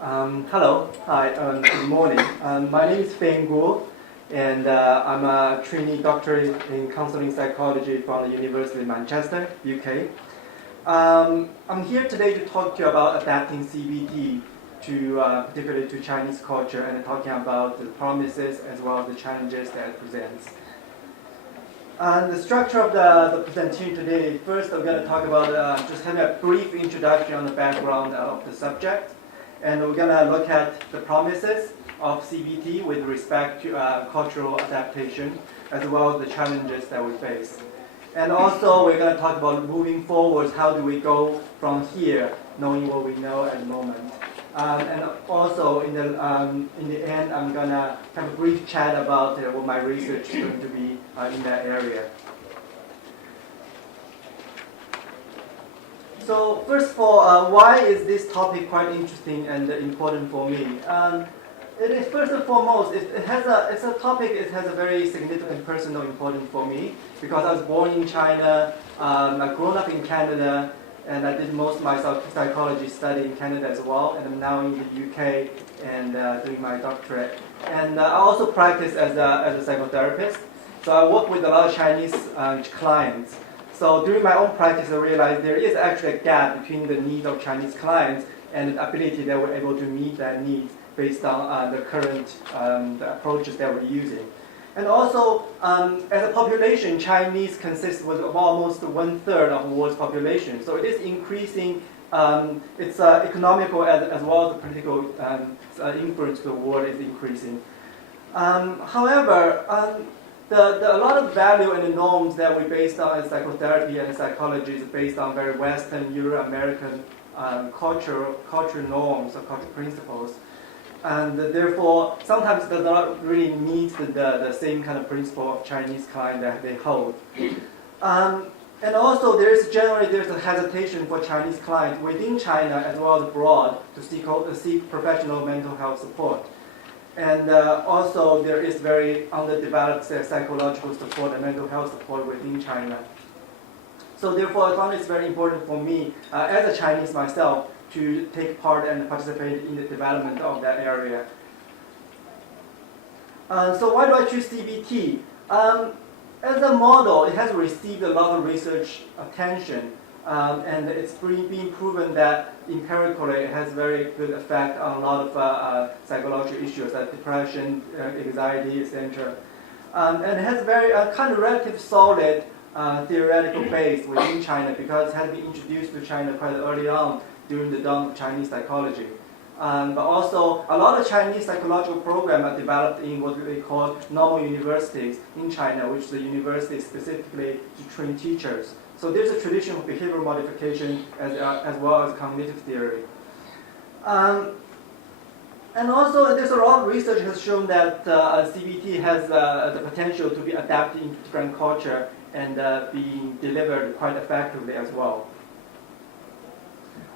Hello, hi, good morning. My name is Feng Guo, and I'm a trainee doctor in counseling psychology from the University of Manchester, UK. I'm here today to talk to you about adapting CBT to particularly to Chinese culture and talking about the promises as well as the challenges that it presents. The structure of the presentation today, first I'm going to talk about just having a brief introduction on the background of the subject. And we're going to look at the promises of CBT with respect to cultural adaptation, as well as the challenges that we face. And also, we're going to talk about moving forward, how do we go from here, knowing what we know at the moment. And also, in the end, I'm going to have a brief chat about what my research is going to be in that area. So first of all, why is this topic quite interesting and important for me? It is first and foremost, it's a topic. It has a very significant personal importance for me because I was born in China. I've grown up in Canada, and I did most of my psychology study in Canada as well. And I'm now in the UK and doing my doctorate. And I also practice as a psychotherapist. So I work with a lot of Chinese clients. So during my own practice, I realized there is actually a gap between the needs of Chinese clients and the ability that we're able to meet that needs based on the current the approaches that we're using. And also, as a population, Chinese consists of almost 1/3 of the world's population. So it is increasing. It's economical as well as the political influence to the world is increasing. However, a lot of value and the norms that we based on as psychotherapy and psychology is based on very Western, Euro-American cultural norms or cultural principles. And therefore, sometimes it does not really meet the same kind of principle of Chinese client that they hold. And also, there's a hesitation for Chinese clients within China as well as abroad to seek professional mental health support. And also, there is very underdeveloped psychological support and mental health support within China. So therefore, I found it's very important for me, as a Chinese myself, to take part and participate in the development of that area. So why do I choose CBT? As a model, it has received a lot of research attention. And it's being proven that empirically it has very good effect on a lot of psychological issues like depression, anxiety, etc. And it has very kind of relatively solid theoretical base within China because it has been introduced to China quite early on during the dawn of Chinese psychology. But also, a lot of Chinese psychological programs are developed in what they call normal universities in China, which is a university specifically to train teachers. So there's a tradition of behavioral modification as well as cognitive theory. And also, there's a lot of research has shown that CBT has the potential to be adapted into different culture and being delivered quite effectively as well.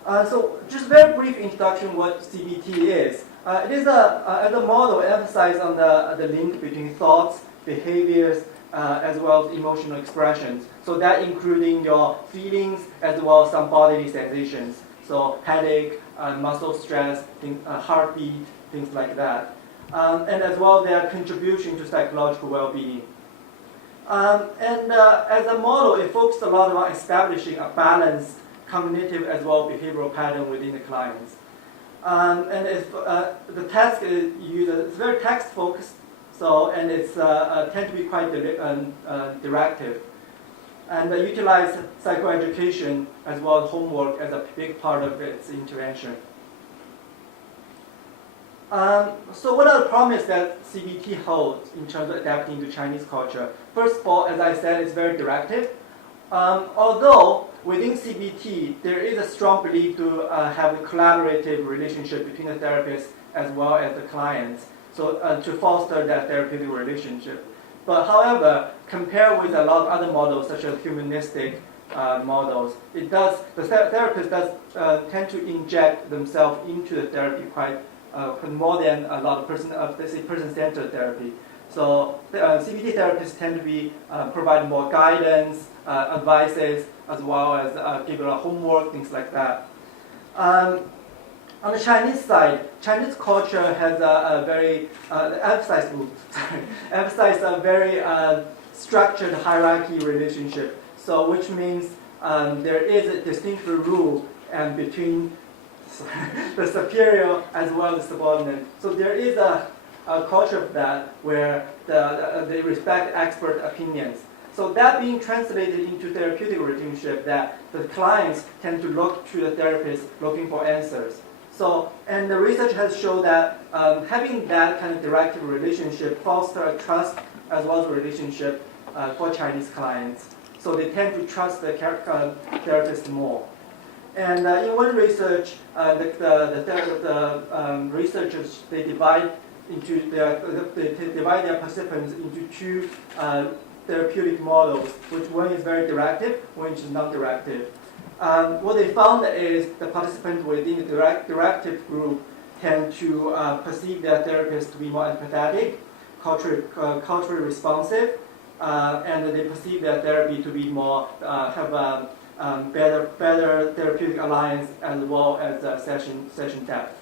So just very brief introduction what CBT is. It is as a model emphasized on the link between thoughts, behaviors, as well as emotional expressions. So that including your feelings as well as some bodily sensations. So headache, muscle stress, heartbeat, things like that. And as well their contribution to psychological well-being. And as a model, it focused a lot on establishing a balanced cognitive as well as behavioral pattern within the clients. And the task is it's very text-focused. So, and it's tend to be quite directive. And utilize psychoeducation as well as homework as a big part of its intervention. So what are the promises that CBT holds in terms of adapting to Chinese culture? First of all, as I said, it's very directive. Although within CBT, there is a strong belief to have a collaborative relationship between the therapist as well as the clients. So to foster that therapeutic relationship. But however, compared with a lot of other models such as humanistic models, the therapist does tend to inject themselves into the therapy quite more than a lot of person-centered therapy. So CBT therapists tend to be provide more guidance, advices, as well as give a lot of homework, things like that. On the Chinese side, Chinese culture has a very emphasize a very structured hierarchy relationship. So, which means there is a distinct rule and between the superior as well as subordinate. So there is a culture of that where they respect expert opinions. So that being translated into therapeutic relationship, that the clients tend to look to the therapist looking for answers. So, and the research has shown that having that kind of direct relationship fosters a trust as well as a relationship for Chinese clients. So they tend to trust the therapist more. And in one research, the researchers they divide their participants into two therapeutic models, which one is very directive, one is non-directive. What they found is the participants within the directive group tend to perceive their therapist to be more empathetic, culturally responsive, and they perceive their therapy to be more have a better therapeutic alliance as well as session depth.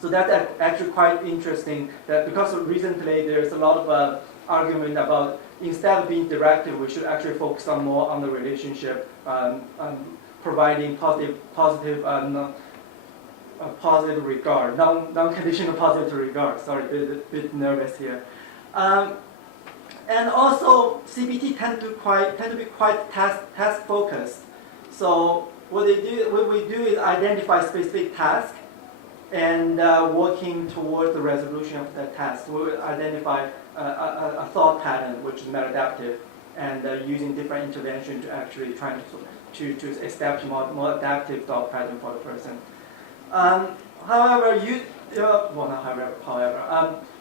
So that's actually quite interesting. That because recently there's a lot of argument about instead of being directive, we should actually focus on more on the relationship, providing positive regard, non-conditional positive regard. Sorry, a bit nervous here. And also, CBT tend to be quite task focused. So what we do is identify specific tasks and working towards the resolution of that task. We will identify a thought pattern which is maladaptive, and using different intervention to actually try to establish more adaptive thought pattern for the person.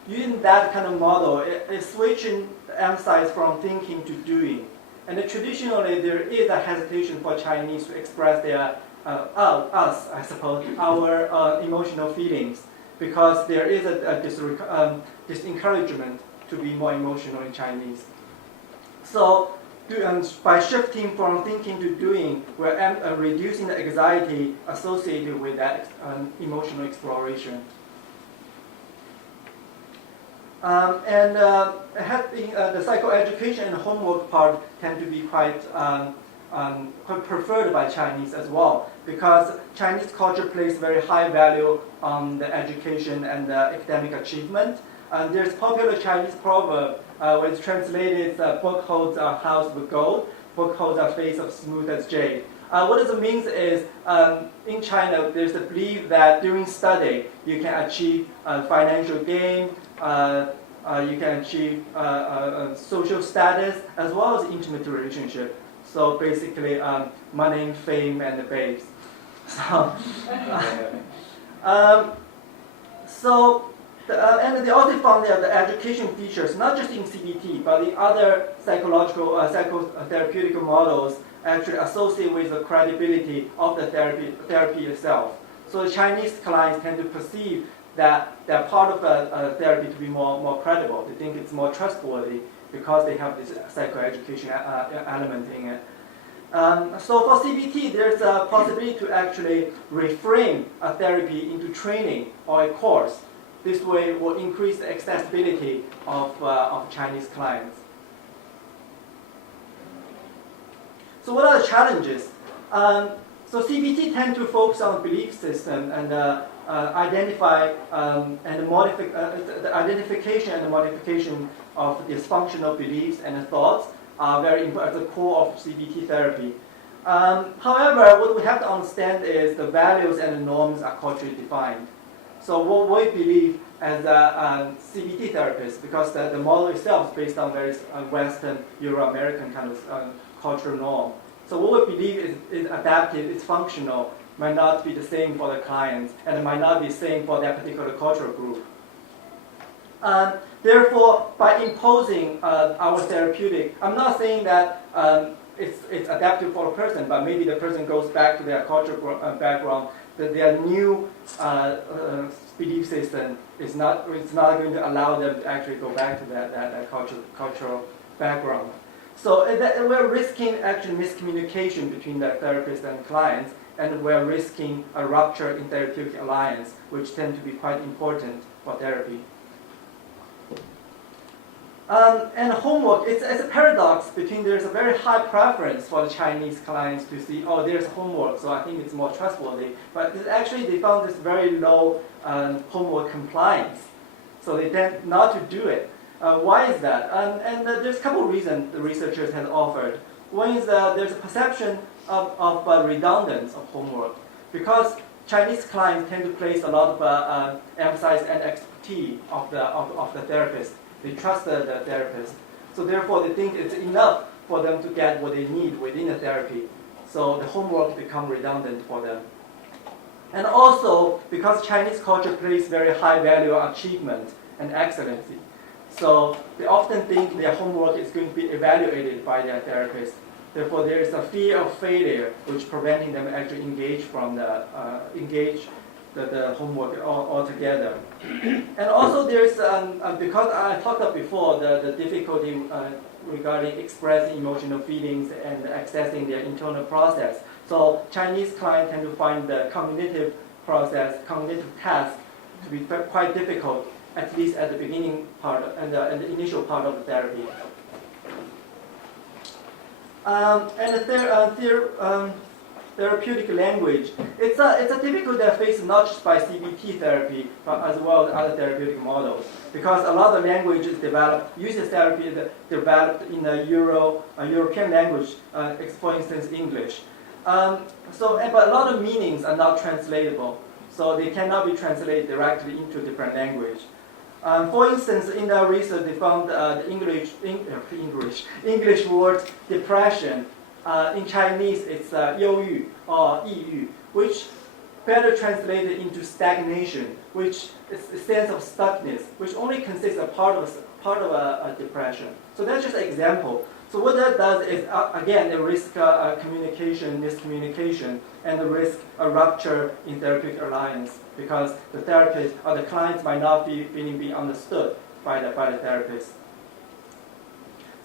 Using that kind of model, it's switching the emphasis from thinking to doing. And traditionally, there is a hesitation for Chinese to express their, our emotional feelings, because there is this encouragement to be more emotional in Chinese. So, by shifting from thinking to doing, we're reducing the anxiety associated with that emotional exploration. The psychoeducation and homework part tend to be quite preferred by Chinese as well, because Chinese culture places very high value on the education and the academic achievement. There's popular Chinese proverb which translated book holds a house with gold, book holds a face of smooth as jade. What it means is, in China, there's a belief that during study, you can achieve financial gain, you can achieve social status, as well as intimate relationship. So basically, money, fame, and the babes. And they also found that the education features, not just in CBT, but in other psychological, psychotherapeutic models, actually associate with the credibility of the therapy itself. So the Chinese clients tend to perceive that part of the therapy to be more credible. They think it's more trustworthy because they have this psychoeducation element in it. So for CBT, there's a possibility to actually reframe a therapy into training or a course. This way will increase the accessibility of Chinese clients. So what are the challenges? So CBT tend to focus on belief system and identify and the identification and the modification of dysfunctional beliefs and thoughts are very important at the core of CBT therapy. However, what we have to understand is the values and the norms are culturally defined. So what we believe as a CBT therapist, because the model itself is based on very Western, Euro-American kind of cultural norm. So what we believe is adaptive, it's functional, might not be the same for the clients, and it might not be the same for that particular cultural group. Therefore, by imposing our therapeutic, I'm not saying that it's adaptive for a person, but maybe the person goes back to their cultural background, that their new belief system it's not going to allow them to actually go back to that cultural background. So we're risking actually miscommunication between the therapist and clients, and we're risking a rupture in therapeutic alliance, which tend to be quite important for therapy. And homework, it's a paradox between there's a very high preference for the Chinese clients to see, oh, there's homework, so I think it's more trustworthy. But actually, they found this very low homework compliance. So they tend not to do it. Why is that? And there's a couple of reasons the researchers have offered. One is there's a perception of redundance of homework. Because Chinese clients tend to place a lot of emphasis and expertise of the therapist. They trust the therapist. So therefore, they think it's enough for them to get what they need within the therapy. So the homework becomes redundant for them. And also, because Chinese culture places very high value on achievement and excellency. So they often think their homework is going to be evaluated by their therapist. Therefore, there is a fear of failure, which preventing them actually engage the homework altogether. And also there's, because I talked about before, the difficulty regarding expressing emotional feelings and accessing their internal process. So Chinese clients tend to find the cognitive task to be quite difficult, at least at the beginning part and the initial part of the therapy. Therapeutic language. It's a difficult that faced not just by CBT therapy, but as well as other therapeutic models. Because a lot of languages developed, uses therapy developed in the European language, for instance, English. But a lot of meanings are not translatable, so they cannot be translated directly into different language. For instance, in the research, they found the English word depression. In Chinese, it's 忧郁 or 抑郁, which better translated into stagnation, which is a sense of stuckness, which only consists of part of a depression. So that's just an example. So what that does is, again, the risk communication, miscommunication, and the risk a rupture in therapeutic alliance, because the therapist or the clients might not be understood by the therapist.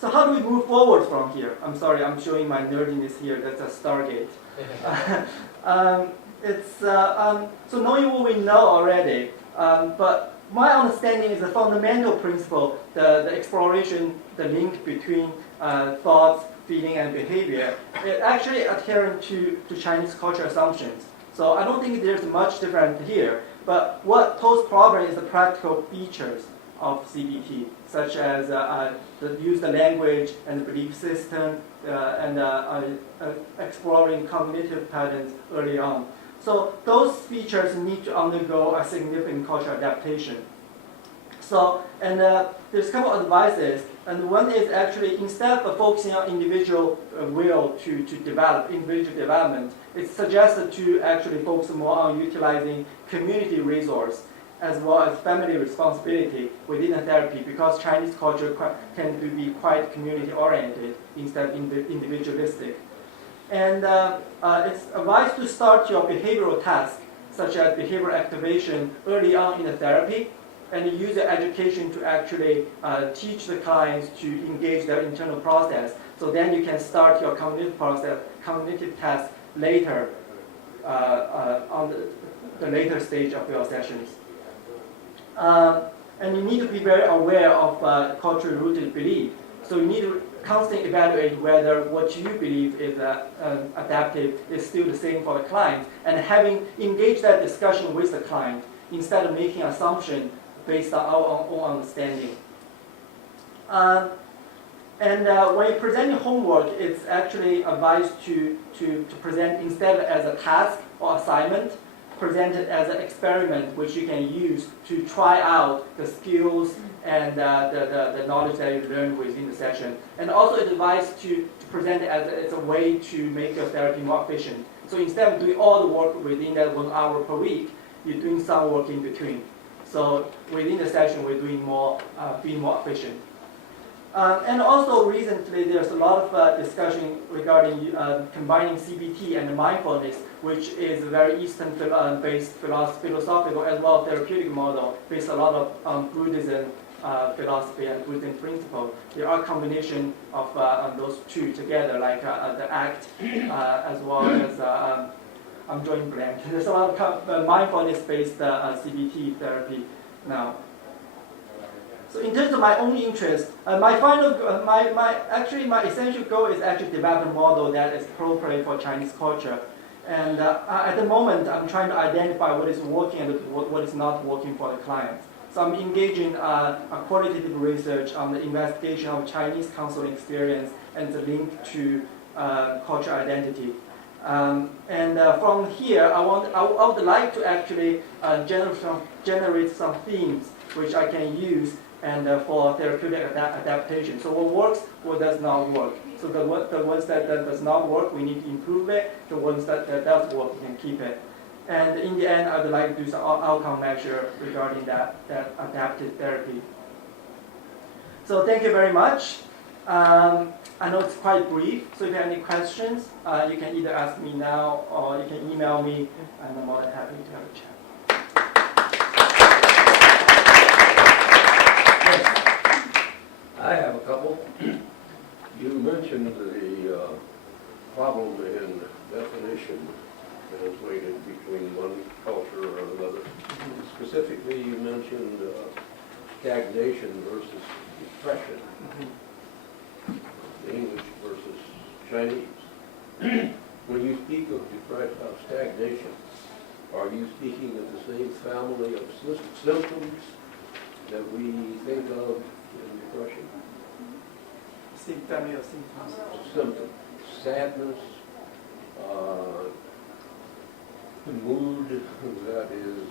So how do we move forward from here? I'm sorry, I'm showing my nerdiness here. That's a Stargate. So knowing what we know already, but my understanding is the fundamental principle, the exploration, the link between thoughts, feeling, and behavior, it actually adherent to Chinese culture assumptions. So I don't think there's much different here. But what poses problem is the practical features of CBT, such as use the language and the belief system and exploring cognitive patterns early on. So those features need to undergo a significant cultural adaptation. So, and there's a couple of advices, and one is actually instead of focusing on individual will to develop, individual development, it's suggested to actually focus more on utilizing community resource as well as family responsibility within the therapy, because Chinese culture tends to be quite community-oriented instead of individualistic. And it's advised to start your behavioral tasks, such as behavioral activation, early on in the therapy, and use the education to actually teach the clients to engage their internal process. So then you can start your cognitive task later, on the later stage of your sessions. And you need to be very aware of culturally rooted belief. So you need to constantly evaluate whether what you believe is adaptive is still the same for the client, and having engaged that discussion with the client instead of making assumptions based on our own understanding. When you're presenting homework, it's actually advised to present instead as a task or assignment, present it as an experiment which you can use to try out the skills and the knowledge that you learned within the session. And also it's advised to present it as a way to make your therapy more efficient. So instead of doing all the work within that 1 hour per week, you're doing some work in between. So within the session, we're doing more, being more efficient. And also recently, there's a lot of discussion regarding combining CBT and mindfulness, which is a very Eastern-based philosophical as well as therapeutic model, based a lot of Buddhism philosophy and Buddhism principle. There are a combination of those two together, like the ACT as well as I'm drawing blank. There's a lot of mindfulness-based CBT therapy now. So in terms of my own interest, my essential goal is actually develop a model that is appropriate for Chinese culture. And at the moment, I'm trying to identify what is working and what is not working for the clients. So I'm engaging a qualitative research on the investigation of Chinese counseling experience and the link to cultural identity. From here, I would like to actually generate some themes which I can use and for therapeutic adaptation. So what works, what does not work. So the ones that does not work, we need to improve it. The ones that does work, we can keep it. And in the end, I would like to do some outcome measure regarding that adaptive therapy. So thank you very much. I know it's quite brief, so if you have any questions, you can either ask me now or you can email me, and I'm more than happy to have a chat. Yes. I have a couple. You mentioned the problem in definition translated between one culture or another. Specifically, you mentioned stagnation versus depression. English versus Chinese. When you speak of stagnation, are you speaking of the same family of symptoms that we think of in depression? Same family of symptoms. Symptoms. Sadness, mood that is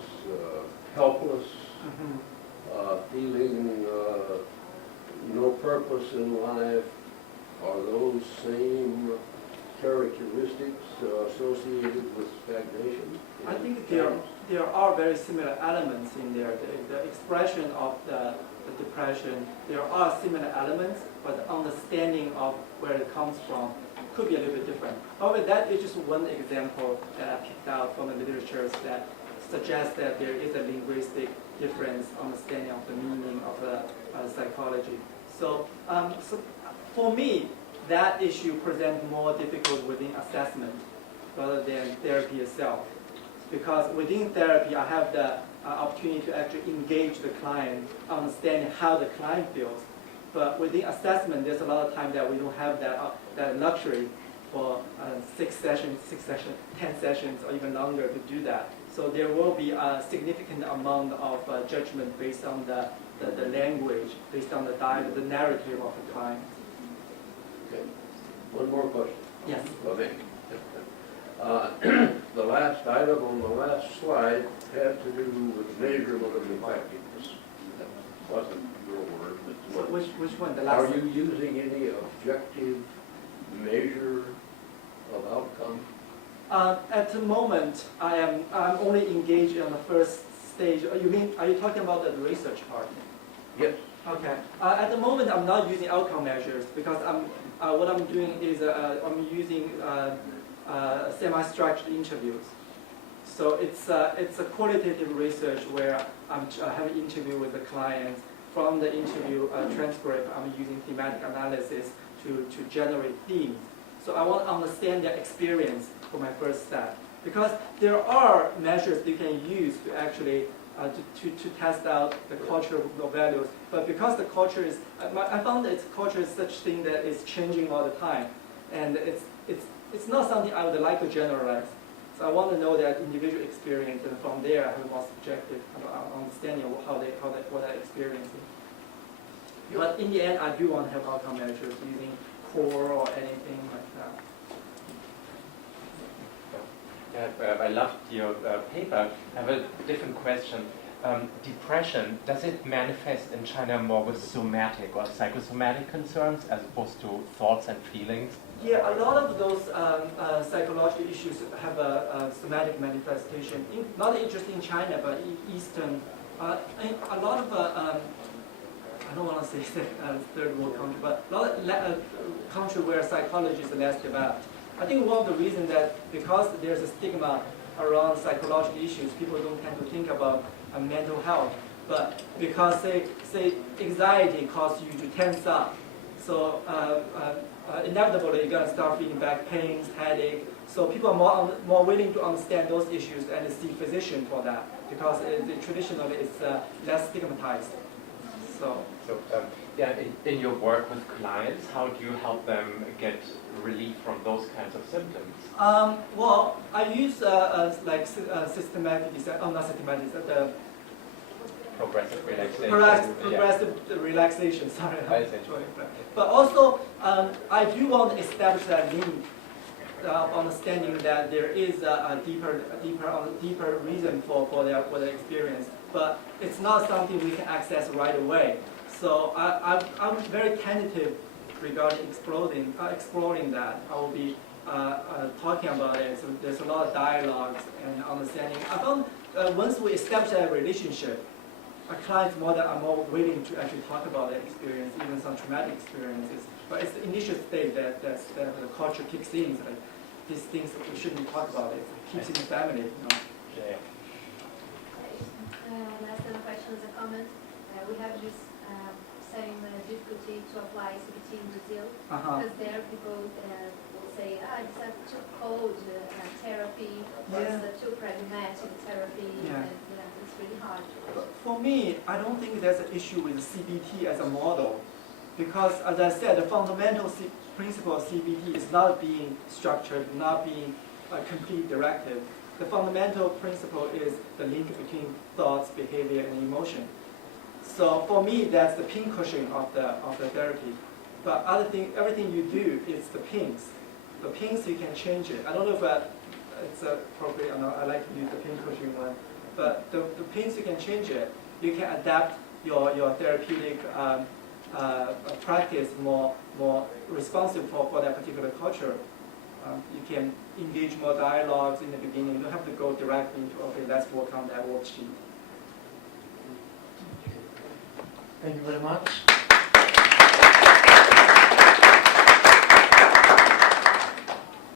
helpless, feeling no purpose in life. Are those same characteristics associated with stagnation? I think there are very similar elements in there. The expression of the depression, there are similar elements, but the understanding of where it comes from could be a little bit different. However, that is just one example that I picked out from the literature that suggests that there is a linguistic difference understanding of the meaning of the psychology. So for me, that issue presents more difficult within assessment rather than therapy itself. Because within therapy, I have the opportunity to actually engage the client, understanding how the client feels. But within assessment, there's a lot of time that we don't have that luxury for 6 sessions, 10 sessions, or even longer to do that. So there will be a significant amount of judgment based on the language, based on the narrative of the client. Okay. One more question. Yes. Okay. The last item on the last slide had to do with measurement of effectiveness. That wasn't your word, but which one? The last. Are you using any objective measure of outcome? At the moment, I'm only engaged on the first stage. Are you talking about the research part? Yes. Okay. At the moment, I'm not using outcome measures because what I'm doing is I'm using semi-structured interviews. So it's a qualitative research where I'm having an interview with the client. From the interview transcript, I'm using thematic analysis to generate themes. So I want to understand their experience for my first step. Because there are measures you can use to actually to test out the cultural values. But because the culture is, I found that culture is such thing that is changing all the time. And it's not something I would like to generalize. So I want to know that individual experience, and from there I have a more subjective understanding of what they're experiencing. Yep. But in the end, I do want to have outcome measures using core or anything like that. Yeah, I loved your paper. I have a different question. Depression, does it manifest in China more with somatic or psychosomatic concerns as opposed to thoughts and feelings? Yeah, a lot of those psychological issues have a somatic manifestation. Not just in China, but in Eastern. A lot of, I don't want to say third world country, but a lot of country where psychology is less developed. I think one of the reasons that because there's a stigma around psychological issues, people don't tend to think about mental health. But because say anxiety causes you to tense up, So inevitably, you're going to start feeling back pains, headache. So people are more willing to understand those issues and see physician for that because traditionally it's less stigmatized. So yeah, in your work with clients, how do you help them get relief from those kinds of symptoms? Well, I use like systematic, not systematic, the Progressive relaxation. Progressive relaxation, sorry. I see. But also, I do want to establish that link of understanding that there is a deeper reason for their experience. But it's not something we can access right away. So I'm very tentative regarding exploring that. I will be talking about it. So there's a lot of dialogues and understanding. I found once we establish that relationship, our clients are more willing to actually talk about their experience, even some traumatic experiences. But it's the initial stage that the culture kicks in. So like, these things we shouldn't talk about. It keeps in the family. You know? Yeah. Last questions or comments. We have this same difficulty to apply CBT in Brazil because there people will say, it's too cold therapy, or it's too pragmatic therapy, and it's really hard. But for me, I don't think there's an issue with CBT as a model because, as I said, the fundamental principle of CBT is not being structured, not being a complete directive. The fundamental principle is the link between thoughts, behavior, and emotion. So for me, that's the pincushion of the therapy. But everything you do is the pins. The pins you can change it. I don't know if it's appropriate or not. I like to use the pincushion one. But the pins you can change it. You can adapt your therapeutic practice more responsive for that particular culture. You can engage more dialogues in the beginning. You don't have to go directly into, okay, let's work on that worksheet. Thank you very much.